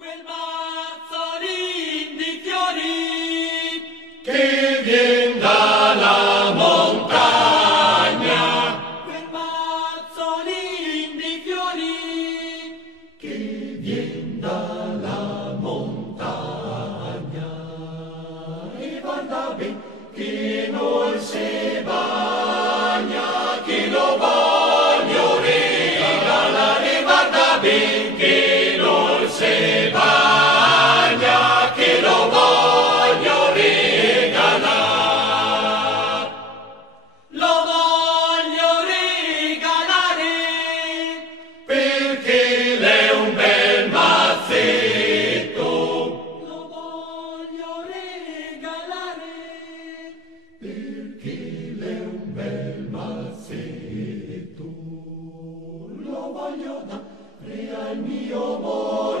Quel mazzolin di fiori che vien dalla montagna, quel mazzolin di fiori che vien dalla montagna, e guarda ben che non si bagna, che lo voglio regalare, guarda ben che non si bagna, che lo voglio regalare. lo voglio regalare, Perché lei è un bel mazzetto, lo voglio regalare, perché lei è un bel mazzetto, lo voglio dare al mio amore.